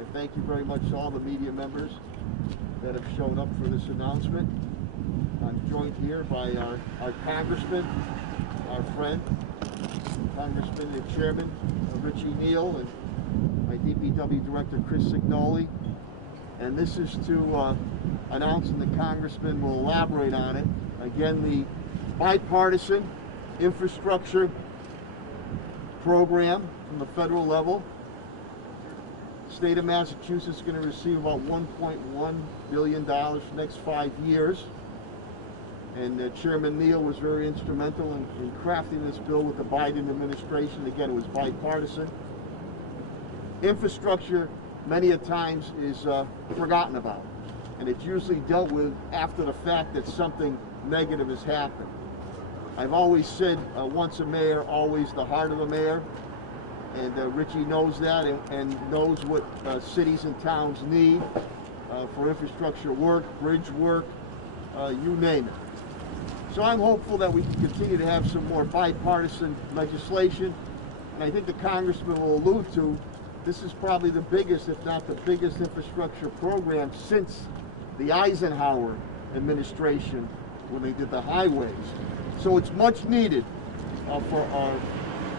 I thank you very much to all the media members that have shown up for this announcement. I'm joined here by our Congressman, our friend, Congressman and Chairman Richie Neal, and my DPW Director Chris Signoli. And this is to announce, and the Congressman will elaborate on it, again, the Bipartisan Infrastructure Program from the federal level. The state of Massachusetts is going to receive about $1.1 billion for the next 5 years. And Chairman Neal was very instrumental in crafting this bill with the Biden administration. Again, it was bipartisan. Infrastructure, many a times, is forgotten about. And it's usually dealt with after the fact that something negative has happened. I've always said, once a mayor, always the heart of the mayor. And Richie knows that and knows what cities and towns need for infrastructure work, bridge work, you name it. So I'm hopeful that we can continue to have some more bipartisan legislation. And I think the Congressman will allude to, this is probably the biggest, if not the biggest, infrastructure program since the Eisenhower administration when they did the highways. So it's much needed for our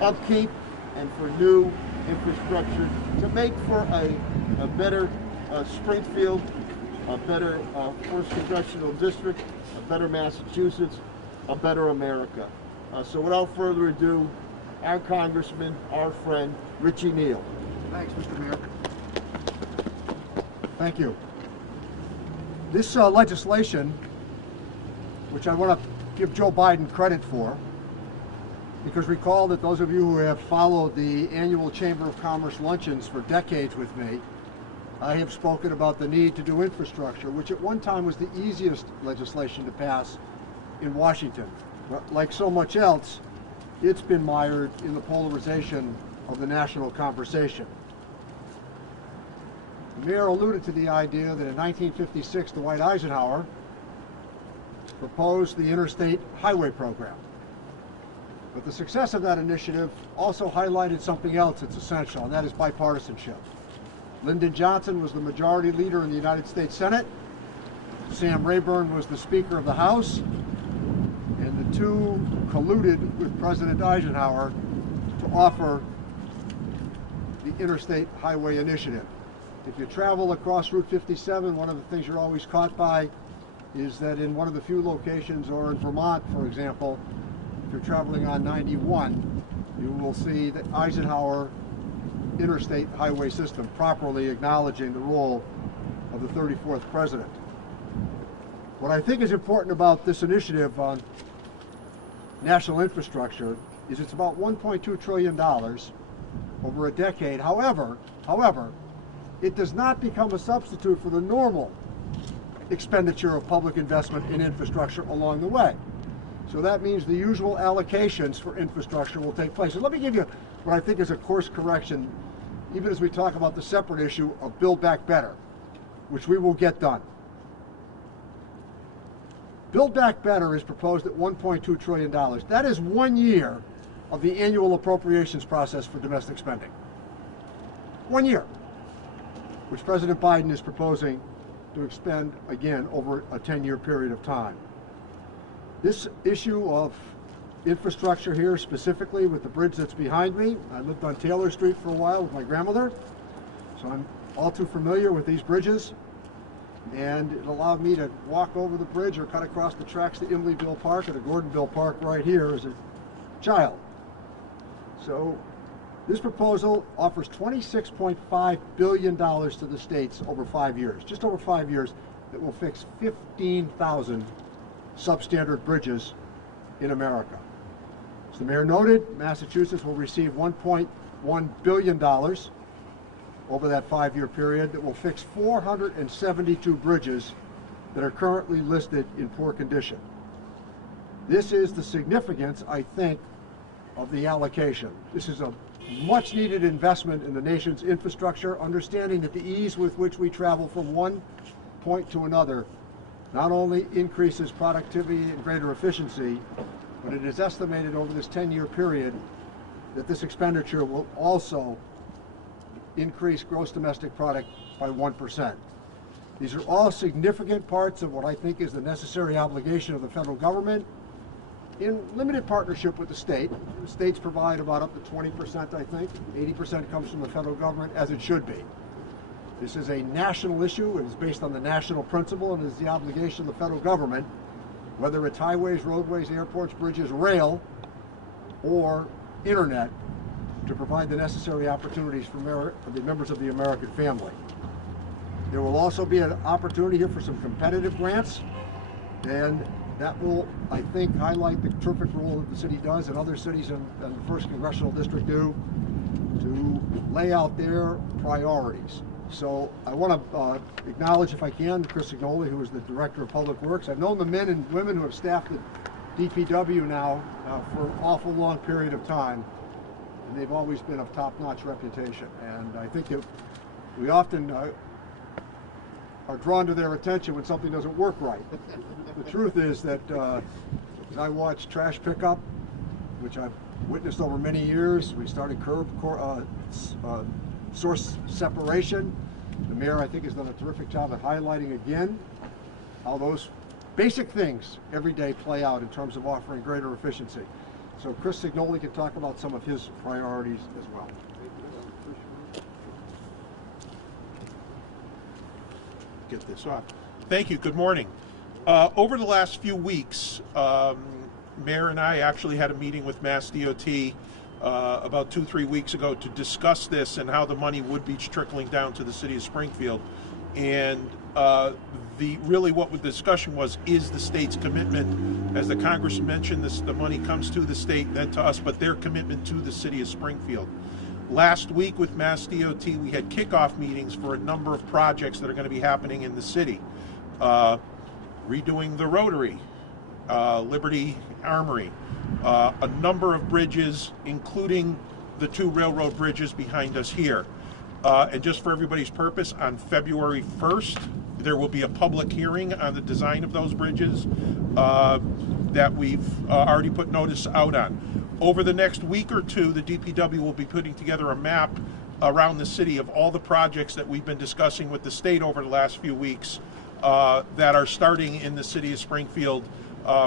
upkeep and for new infrastructure to make for a better Springfield, a better 1st Congressional District, a better Massachusetts, a better America. So without further ado, our Congressman, our friend, Richie Neal. Thanks, Mr. Mayor. Thank you. This legislation, which I want to give Joe Biden credit for, because recall that those of you who have followed the annual Chamber of Commerce luncheons for decades with me, I have spoken about the need to do infrastructure, which at one time was the easiest legislation to pass in Washington. But like so much else, it's been mired in the polarization of the national conversation. The mayor alluded to the idea that in 1956, Dwight Eisenhower proposed the Interstate Highway Program. But the success of that initiative also highlighted something else that's essential, and that is bipartisanship. Lyndon Johnson was the majority leader in the United States Senate. Sam Rayburn was the Speaker of the House. And the two colluded with President Eisenhower to offer the Interstate Highway Initiative. If you travel across Route 57, one of the things you're always caught by is that in one of the few locations, or in Vermont, for example, if you're traveling on 91, you will see the Eisenhower Interstate Highway System, properly acknowledging the role of the 34th president. What I think is important about this initiative on national infrastructure is it's about $1.2 trillion over a decade. However, it does not become a substitute for the normal expenditure of public investment in infrastructure along the way. So that means the usual allocations for infrastructure will take place. So let me give you what I think is a course correction, even as we talk about the separate issue of Build Back Better, which we will get done. Build Back Better is proposed at $1.2 trillion. That is 1 year of the annual appropriations process for domestic spending. 1 year, which President Biden is proposing to expend, again, over a 10-year period of time. This issue of infrastructure here, specifically with the bridge that's behind me, I lived on Taylor Street for a while with my grandmother, so I'm all too familiar with these bridges, and it allowed me to walk over the bridge or cut across the tracks to Imleyville Park or to Gordonville Park right here as a child. So this proposal offers $26.5 billion to the states over 5 years, just over 5 years, that will fix 15,000 substandard bridges in America. As the mayor noted, Massachusetts will receive $1.1 billion over that 5-year period that will fix 472 bridges that are currently listed in poor condition. This is the significance, I think, of the allocation. This is a much needed investment in the nation's infrastructure, understanding that the ease with which we travel from one point to another not only increases productivity and greater efficiency, but it is estimated over this 10-year period that this expenditure will also increase gross domestic product by 1%. These are all significant parts of what I think is the necessary obligation of the federal government in limited partnership with the state. The states provide about up to 20%, I think. 80% comes from the federal government, as it should be. This is a national issue. It is based on the national principle and is the obligation of the federal government, whether it's highways, roadways, airports, bridges, rail, or internet, to provide the necessary opportunities for the members of the American family. There will also be an opportunity here for some competitive grants, and that will, I think, highlight the terrific role that the city does and other cities in the 1st Congressional District do to lay out their priorities. So I want to acknowledge, if I can, Chris Signoli, who is the Director of Public Works. I've known the men and women who have staffed at DPW now for an awful long period of time, and they've always been of top-notch reputation. And I think that we often are drawn to their attention when something doesn't work right. The truth is that as I watch trash pickup, which I've witnessed over many years, we started curb source separation. The mayor, I think, has done a terrific job at highlighting again how those basic things every day play out in terms of offering greater efficiency. So Chris Signoli can talk about some of his priorities as well. Get this off. Thank you. Good morning. Over the last few weeks, Mayor and I actually had a meeting with Mass DOT about 2-3 weeks ago to discuss this and how the money would be trickling down to the city of Springfield. And really what the discussion was is the state's commitment. As the Congressman mentioned, the money comes to the state, then to us, but their commitment to the city of Springfield. Last week with Mass DOT, we had kickoff meetings for a number of projects that are going to be happening in the city. Redoing the Rotary, Liberty Armory, a number of bridges, including the 2 railroad bridges behind us here. And just for everybody's purpose, on February 1st, there will be a public hearing on the design of those bridges that we've already put notice out on. Over the next week or two, the DPW will be putting together a map around the city of all the projects that we've been discussing with the state over the last few weeks that are starting in the city of Springfield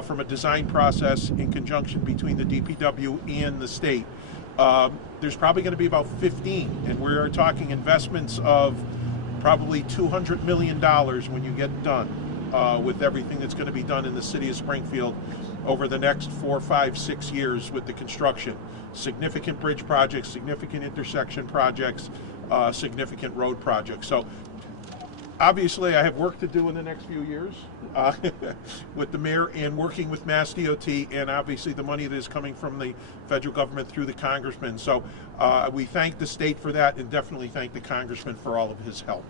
from a design process in conjunction between the DPW and the state. There's probably going to be about 15, and we're talking investments of probably $200 million when you get done with everything that's going to be done in the city of Springfield over the next 4, 5, 6 years with the construction. Significant bridge projects, significant intersection projects, significant road projects. So obviously I have work to do in the next few years with the mayor and working with Mass DOT, and obviously the money that is coming from the federal government through the congressman. So we thank the state for that and definitely thank the congressman for all of his help.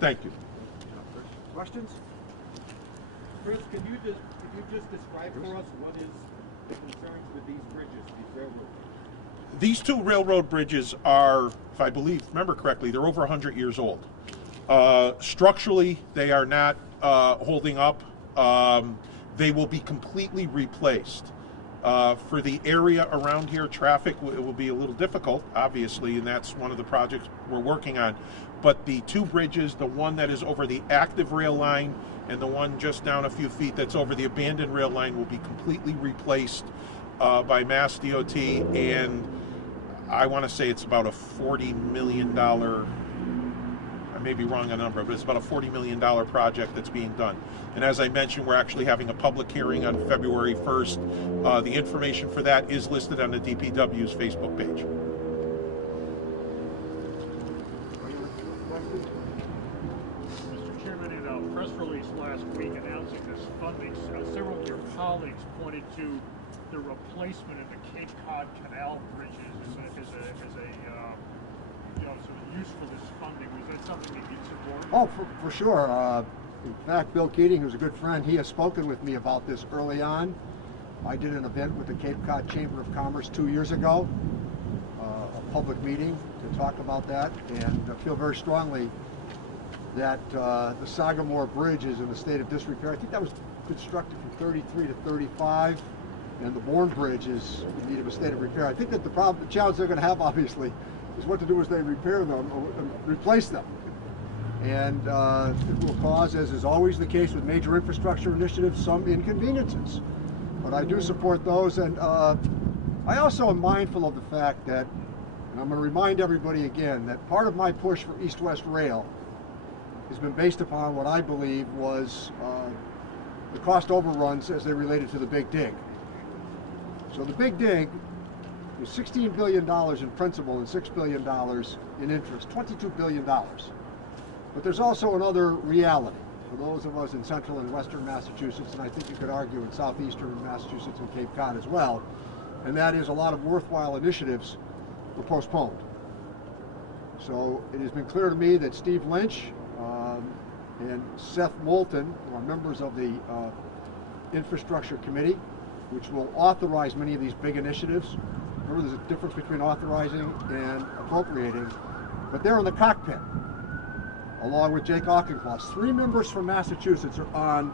Thank you. Questions? Chris, could you just describe for us what is the concerns with these bridges, these railroad bridges? These 2 railroad bridges are, if I remember correctly, they're over 100 years old. Structurally, they are not holding up. They will be completely replaced. For the area around here, traffic it will be a little difficult, obviously, and that's one of the projects we're working on. But the 2 bridges, the one that is over the active rail line and the one just down a few feet that's over the abandoned rail line, will be completely replaced by Mass DOT, and I want to say it's about a $40 million, I may be wrong on the number, but it's about a $40 million project that's being done. And as I mentioned, we're actually having a public hearing on February 1st. The information for that is listed on the DPW's Facebook page. Mr. Chairman, in a press release last week announcing this funding, several of your colleagues pointed to the replacement of the Cape Cod Canal bridges as a sort of use for this funding. Was that something that you'd support? Oh, for sure. In fact, Bill Keating, who's a good friend, he has spoken with me about this early on. I did an event with the Cape Cod Chamber of Commerce 2 years ago, a public meeting to talk about that, and I feel very strongly that the Sagamore Bridge is in a state of disrepair. I think that was constructed from 33 to 35, and the Bourne Bridge is in need of a state of repair. I think that the challenge they're going to have, obviously, is what to do as they repair them or replace them. And it will cause, as is always the case with major infrastructure initiatives, some inconveniences. But I do support those, and I also am mindful of the fact that, and I'm going to remind everybody again, that part of my push for East-West Rail has been based upon what I believe was the cost overruns as they related to the Big Dig. So the Big Dig was $16 billion in principal and $6 billion in interest, $22 billion. But there's also another reality for those of us in central and western Massachusetts, and I think you could argue in southeastern Massachusetts and Cape Cod as well, and that is a lot of worthwhile initiatives were postponed. So it has been clear to me that Steve Lynch and Seth Moulton, who are members of the Infrastructure Committee, which will authorize many of these big initiatives. Remember, there's a difference between authorizing and appropriating, but they're in the cockpit, along with Jake Auchincloss. 3 members from Massachusetts are on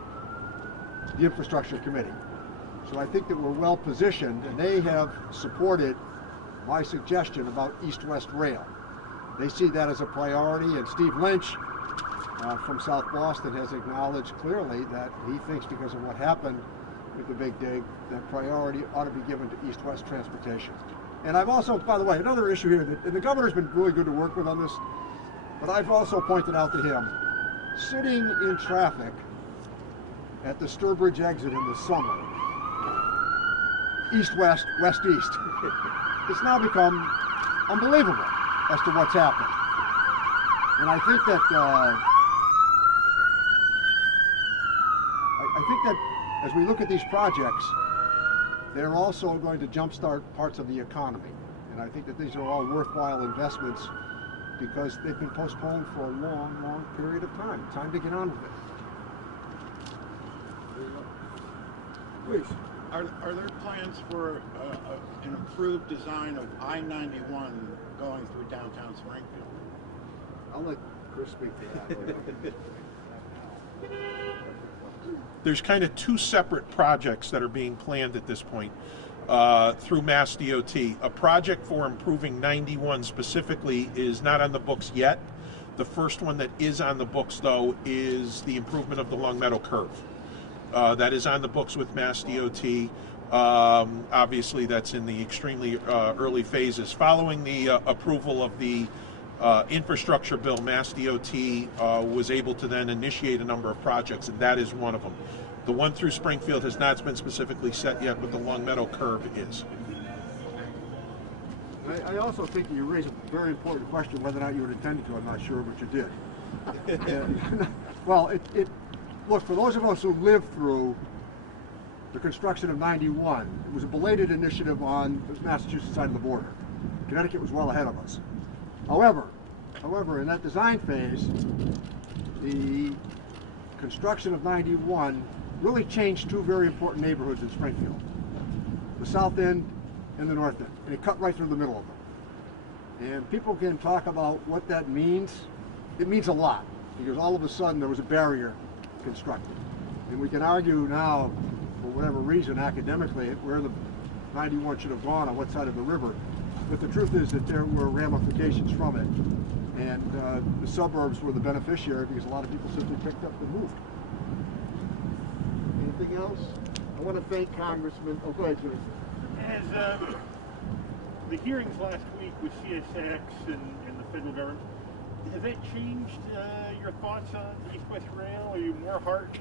the Infrastructure Committee. So I think that we're well positioned, and they have supported my suggestion about East-West Rail. They see that as a priority, and Steve Lynch from South Boston has acknowledged clearly that he thinks, because of what happened with the Big Dig, that priority ought to be given to East-West transportation. And I've also, by the way, another issue here, that the governor's been really good to work with on this, but I've also pointed out to him, sitting in traffic at the Sturbridge exit in the summer, east-west, west-east, it's now become unbelievable as to what's happened. And I think that as we look at these projects, they're also going to jumpstart parts of the economy. And I think that these are all worthwhile investments because they've been postponed for a long, long period of time. Time to get on with it. Please. Are there plans for an improved design of I-91 going through downtown Springfield? I'll let Chris speak to that. There's kind of 2 separate projects that are being planned at this point through Mass DOT. A project for improving 91 specifically is not on the books yet. The first one that is on the books, though, is the improvement of the Long Meadow Curve. That is on the books with Mass DOT. Obviously, that's in the extremely early phases. Following the approval of the infrastructure bill, Mass DOT was able to then initiate a number of projects, and that is one of them. The one through Springfield has not been specifically set yet, but the Long Meadow Curve is. I also think you raise a very important question, whether or not you had intended to. I'm not sure, but you did. Well, look, for those of us who lived through the construction of 91, it was a belated initiative on the Massachusetts side of the border. Connecticut was well ahead of us. However, in that design phase, the construction of 91 really changed 2 very important neighborhoods in Springfield, the south end and the north end, and it cut right through the middle of them. And people can talk about what that means. It means a lot, because all of a sudden there was a barrier constructed. And we can argue now, for whatever reason, academically, where the 91 should have gone, on what side of the river. But the truth is that there were ramifications from it. And the suburbs were the beneficiary because a lot of people simply picked up and moved. Anything else? I want to thank Congressman. Oh, go ahead, Jimmy. As the hearings last week with CSX and the federal government, has that changed your thoughts on East-West Rail? Are you more heartened?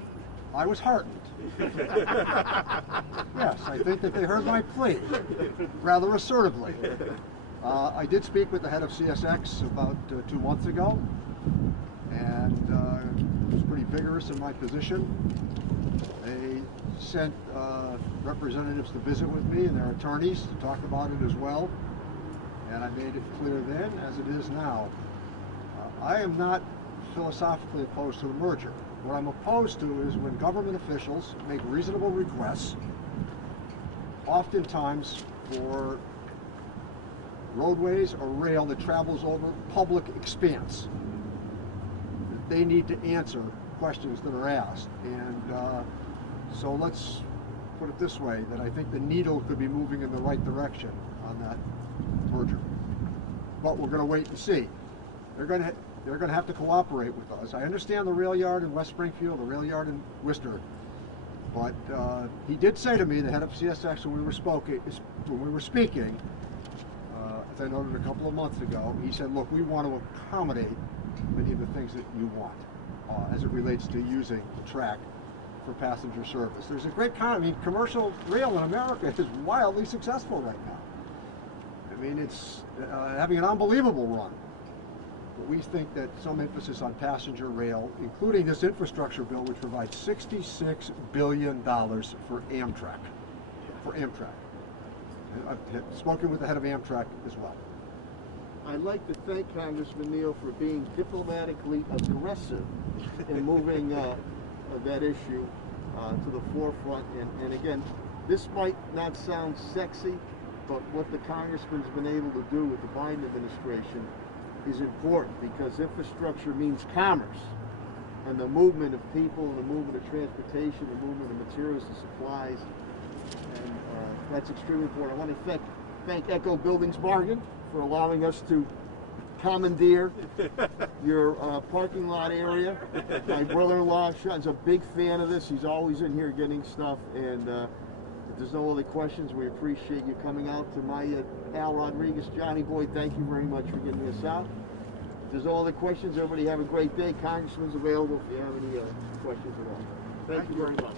I was heartened. Yes, I think that they heard my plea rather assertively. I did speak with the head of CSX about 2 months ago, and was pretty vigorous in my position. They sent representatives to visit with me and their attorneys to talk about it as well, and I made it clear then, as it is now, I am not philosophically opposed to the merger. What I'm opposed to is when government officials make reasonable requests, oftentimes for roadways or rail that travels over public expanse. They need to answer questions that are asked. And so let's put it this way, that I think the needle could be moving in the right direction on that merger. but we're going to wait and see. They're going to have to cooperate with us. I understand the rail yard in West Springfield, the rail yard in Worcester, but he did say to me, the head of CSX, when we were speaking, as I noted a couple of months ago, he said, look, we want to accommodate many of the things that you want as it relates to using the track for passenger service. There's a great commercial rail in America is wildly successful right now. I mean, it's having an unbelievable run. But we think that some emphasis on passenger rail, including this infrastructure bill, which provides $66 billion for Amtrak. And I've spoken with the head of Amtrak as well. I'd like to thank Congressman Neal for being diplomatically aggressive in moving that issue to the forefront. And again, this might not sound sexy, but what the congressman's been able to do with the Biden administration is important, because infrastructure means commerce, and the movement of people, and the movement of transportation, the movement of materials and supplies, and that's extremely important. I want to thank Echo Buildings Bargain for allowing us to commandeer your parking lot area. My brother-in-law Sean's a big fan of this. He's always in here getting stuff, and if there's no other questions, we appreciate you coming out. To my Al Rodriguez, Johnny Boy, thank you very much for getting us out. If there's no other questions, everybody have a great day. Congressman's available if you have any questions at all. Thank you very much.